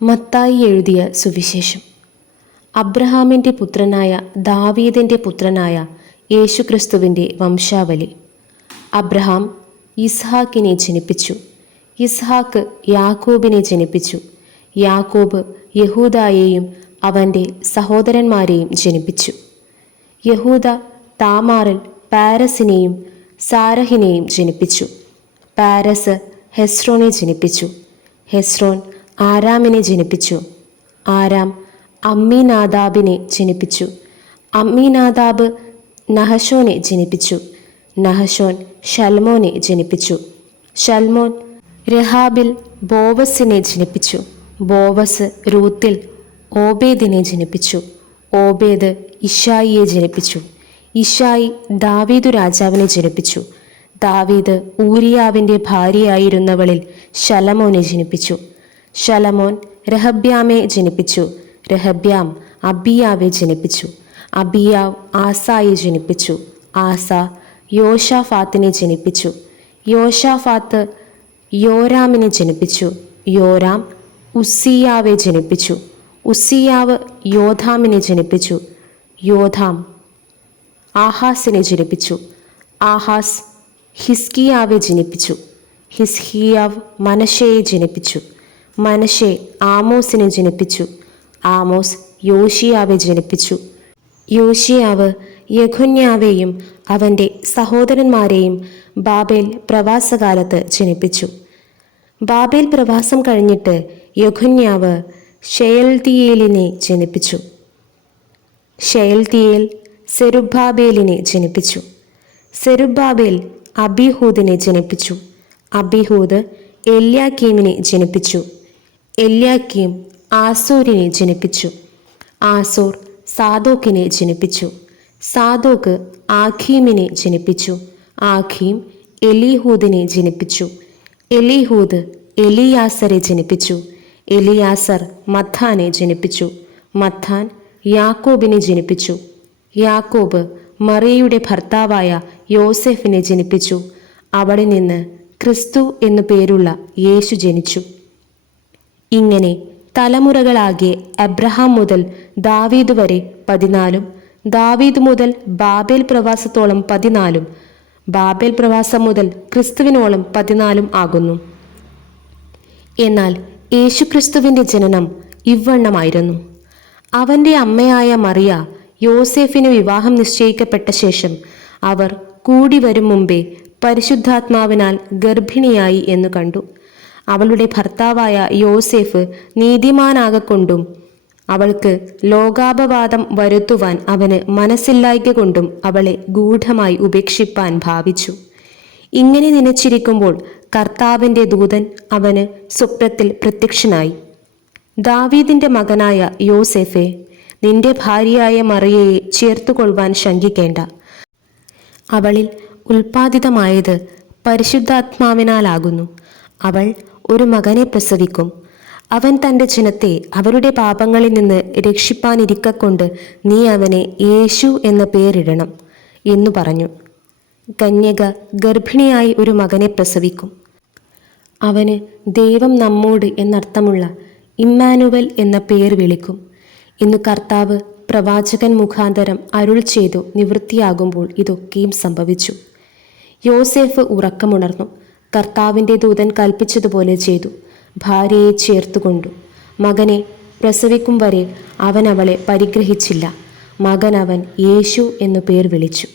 മത്തായി എഴുതിയ സുവിശേഷം. അബ്രഹാമിൻ്റെ പുത്രനായ ദാവീദിൻ്റെ പുത്രനായ യേശുക്രിസ്തുവിൻ്റെ വംശാവലി. അബ്രഹാം ഇസ്ഹാക്കിനെ ജനിപ്പിച്ചു. ഇസ്ഹാക്ക് യാക്കോബിനെ ജനിപ്പിച്ചു. യാക്കോബ് യഹൂദായെയും അവൻ്റെ സഹോദരന്മാരെയും ജനിപ്പിച്ചു. യഹൂദ താമാറിൽ പാരസിനെയും സാരഹിനെയും ജനിപ്പിച്ചു. പാരസ് ഹെസ്രോനെ ജനിപ്പിച്ചു. ഹെസ്രോൻ ആരാമിനെ ജനിപ്പിച്ചു. ആരാം അമ്മീനാദാബിനെ ജനിപ്പിച്ചു. അമ്മീനാദാബ് നഹശോനെ ജനിപ്പിച്ചു. നഹശോൻ ഷൽമോനെ ജനിപ്പിച്ചു. ഷൽമോൻ രഹാബിൽ ബോവസിനെ ജനിപ്പിച്ചു. ബോവസ് രൂത്തിൽ ഓബേദിനെ ജനിപ്പിച്ചു. ഓബേദ് ഇഷായിയെ ജനിപ്പിച്ചു. ഇഷായി ദാവീദു രാജാവിനെ ജനിപ്പിച്ചു. ദാവീദ് ഊരിയാവിൻ്റെ ഭാര്യയായിരുന്നവളിൽ ശലമോനെ ജനിപ്പിച്ചു. ശലമോൻ രഹബ്യാമെ ജനിപ്പിച്ചു. രഹബ്യാം അബിയാവെ ജനിപ്പിച്ചു. അബിയാവ് ആസായെ ജനിപ്പിച്ചു. ആസ യോശാഫാത്തിനെ ജനിപ്പിച്ചു. യോശാഫാത്ത് യോരാമിനെ ജനിപ്പിച്ചു. യോരാം ഉസ്സിയാവെ ജനിപ്പിച്ചു. ഉസ്സിയാവ് യോധാമിനെ ജനിപ്പിച്ചു. യോധാം ആഹാസിനെ ജനിപ്പിച്ചു. ആഹാസ് ഹിസ്കിയാവെ ജനിപ്പിച്ചു. ഹിസ്കിയാവ് മനശ്ശയെ ജനിപ്പിച്ചു. മനശ്ശെ ആമോസിനെ ജനിപ്പിച്ചു. ആമോസ് യോഷിയാവെ ജനിപ്പിച്ചു. യോഷിയാവ് യെഖൊന്യാവെയും അവൻ്റെ സഹോദരന്മാരെയും ബാബേൽ പ്രവാസകാലത്ത് ജനിപ്പിച്ചു. ബാബേൽ പ്രവാസം കഴിഞ്ഞിട്ട് യെഖൊന്യാവ് ഷെയൽതീയേലിനെ ജനിപ്പിച്ചു. ഷെയൽതീയേൽ സെരുബ്ബാബേലിനെ ജനിപ്പിച്ചു. സെരുബ്ബാബേൽ അബീഹൂദിനെ ജനിപ്പിച്ചു. അബീഹൂദ് എല്യാക്കീമിനെ ജനിപ്പിച്ചു. എല്യാക്കീം ആസോരിനെ ജനിപ്പിച്ചു. ആസോർ സാദോക്കിനെ ജനിപ്പിച്ചു. സാദോക്ക് ആഖീമിനെ ജനിപ്പിച്ചു. ആഖീം എലീഹൂദിനെ ജനിപ്പിച്ചു. എലീഹൂദ് എലിയാസരെ ജനിപ്പിച്ചു. എലിയാസർ മത്താനെ ജനിപ്പിച്ചു. മത്താൻ യാക്കോബിനെ ജനിപ്പിച്ചു. യാക്കോബ് മറിയയുടെ ഭർത്താവായ യോസെഫിനെ ജനിപ്പിച്ചു. അവിടെ നിന്ന് ക്രിസ്തു എന്നു പേരുള്ള യേശു ജനിച്ചു. ഇങ്ങനെ തലമുറകളാകെ അബ്രഹാം മുതൽ ദാവീദ് വരെ 14, ദാവീദ് മുതൽ ബാബേൽ പ്രവാസത്തോളം 14, ബാബേൽ പ്രവാസം മുതൽ ക്രിസ്തുവിനോളം 14 ആകുന്നു. എന്നാൽ യേശുക്രിസ്തുവിൻ്റെ ജനനം ഇവ്വണ്ണമായിരുന്നു. അവൻ്റെ അമ്മയായ മറിയ യോസേഫിന് വിവാഹം നിശ്ചയിക്കപ്പെട്ട ശേഷം അവർ കൂടി വരും മുമ്പേ പരിശുദ്ധാത്മാവിനാൽ ഗർഭിണിയായി എന്ന് കണ്ടു. അവളുടെ ഭർത്താവായ യോസേഫ് നീതിമാനാകൊണ്ടും അവൾക്ക് ലോകാപവാദം വരുത്തുവാൻ അവന് മനസ്സില്ലായ്ക കൊണ്ടും അവളെ ഗൂഢമായി ഉപേക്ഷിപ്പാൻ ഭാവിച്ചു. ഇങ്ങനെ നനച്ചിരിക്കുമ്പോൾ കർത്താവിൻ്റെ ദൂതൻ അവന് സ്വപ്നത്തിൽ പ്രത്യക്ഷനായി. ദാവീദിൻ്റെ മകനായ യോസേഫെ, നിന്റെ ഭാര്യയായ മറിയയെ ചേർത്തുകൊള്ളുവാൻ ശങ്കിക്കേണ്ട. അവളിൽ ഉൽപ്പാദിതമായത് പരിശുദ്ധാത്മാവിനാലാകുന്നു. അവൾ ഒരു മകനെ പ്രസവിക്കും. അവൻ തൻ്റെ ജനത്തെ അവരുടെ പാപങ്ങളിൽ നിന്ന് രക്ഷിപ്പാനിരിക്കൊണ്ട് നീ അവനെ യേശു എന്ന പേരിടണം എന്നു പറഞ്ഞു. കന്യക ഗർഭിണിയായി ഒരു മകനെ പ്രസവിക്കും. അവന് ദൈവം നമ്മോട് എന്നർത്ഥമുള്ള ഇമ്മാനുവൽ എന്ന പേർ വിളിക്കും എന്നു കർത്താവ് പ്രവാചകൻ മുഖാന്തരം അരുൾ ചെയ്തു നിവൃത്തിയാകുമ്പോൾ ഇതൊക്കെയും സംഭവിച്ചു. യോസേഫ് ഉറക്കമുണർന്നു. കർത്താവിൻ്റെ ദൂതൻ കൽപ്പിച്ചതുപോലെ ചെയ്തു. ഭാര്യയെ ചേർത്തുകൊണ്ടു. മകനെ പ്രസവിക്കും വരെ അവൻ അവളെ പരിഗ്രഹിച്ചില്ല. മകൻ അവൻ യേശു എന്നു പേർ വിളിച്ചു.